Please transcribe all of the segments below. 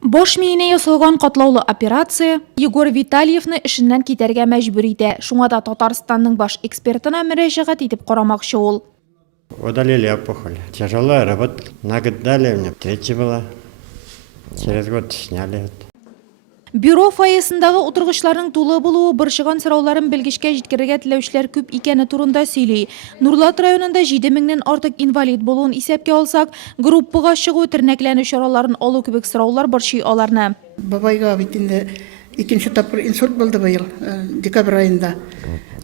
Бош миенә ясалган катлаулы операция Егор Витальевны эшеннән китәргә мәҗбүр итә. Шуңа да Татарстанның баш экспертына мөрәҗәгать итеп карамакчы ул. Удалили опухоль. Тяжелая работа. На год дали мне. Третья была. Через год сняли. Бюро фойесындагы утыргычларның тулы булуы борчыган сорауларын белгечкә җиткерергә теләүчеләр күп икәне турында сөйли. Нурлат районында 7 меңнән артык инвалид булуын исәпкә алсак, группага чыгу, тернәкләнү чараларын алу кебек сораулар борчый аларны. Бабайга бит инде икенче тапкыр инсульт булды быел, декабрь айында.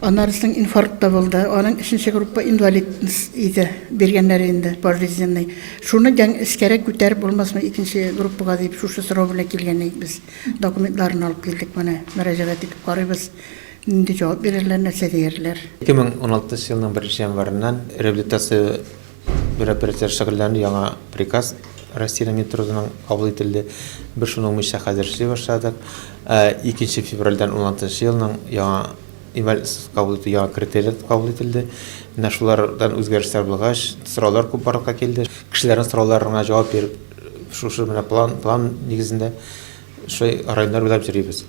Анарысың инфаркт булды. Аның 3нче группа инвалид иде, бергәннәр инде пожизненный. Шуны җан искәрәк күтәреп булмасмы икенче группага дип шушы сорау белән килгән без. Документларын алып килдек менә, мөрәҗәгать итеп карыйбыз. Инде җавап бирерләр, нәрсә диерләр. 2016 елның 1 январыннан реабилитация бер операция шөгыльләнү яңа приказ Россия метросының кабул ителде. Без шуның буенча хәзер эшли башладык. 2 февральдән 16 елның яңа инвалид кабул итү яңа критерийлар кабул ителде. Менә шулардан үзгәрешләр булгач, сораулар күп барлыкка килде. Кешеләрнең сорауларына җавап биреп, шушы менә план нигезендә шуй районнар буйлап йөрибез.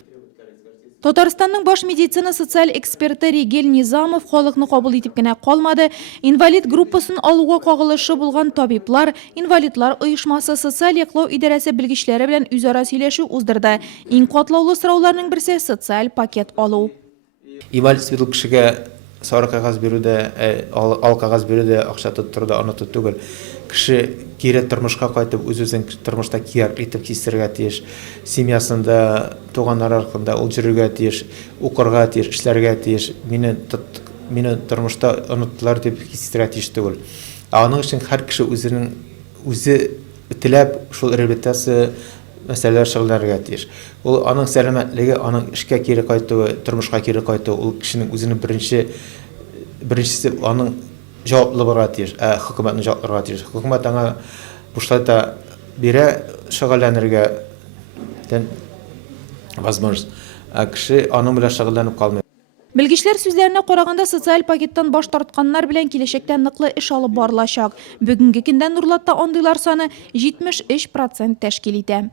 Татарстанның баш медицина социаль эксперты Ригель Низамов халыкны кабул итеп кенә калмады. Инвалид группасын алуга кагылышы булган табиблар, инвалидлар оешмасы социаль яклау идарәсе белгечләре белән үзара сөйләшү уздырды. Иң катлаулы сорауларның берсе социаль пакет алу. Инвалид бит кешегә сары кагаз бирүдә, ал кагаз бирүдә акча тоттыруда аны түгел. Кеше кире тормышка кайтып, үзен тормышта кияр итеп кистерергә тиеш. Семьясында, туганнар аркында ул җөрергә тиеш, укырга тиеш, эшләргә тиеш. Мине тормышта оныттылар дип кистерергә тиеш түгел. Аның өчен һәр кеше үзе теләп шул реабилитация мәсьәләләр шөгыльләнергә тиеш. Ул аның сәламәтлеге, аның эшкә кире кайтуы, тормышка кире кайтуы, ул кешенең үзенең беренчесе аның җаваплы булырга тиеш, хөкүмәтне җаваплырга тиеш. Хөкүмәт аңа бушлайта бирә шөгыльләнергә возможность. Кеше аның белән шөгыльләнеп калмый. Белгечләр сүзләренә караганда социаль пакеттан баш тартканнар белән киләчәктә ныклы эш алып барылачак. Бүгенге көндә Нурлатта андыйлар саны 73% тәшкил итә.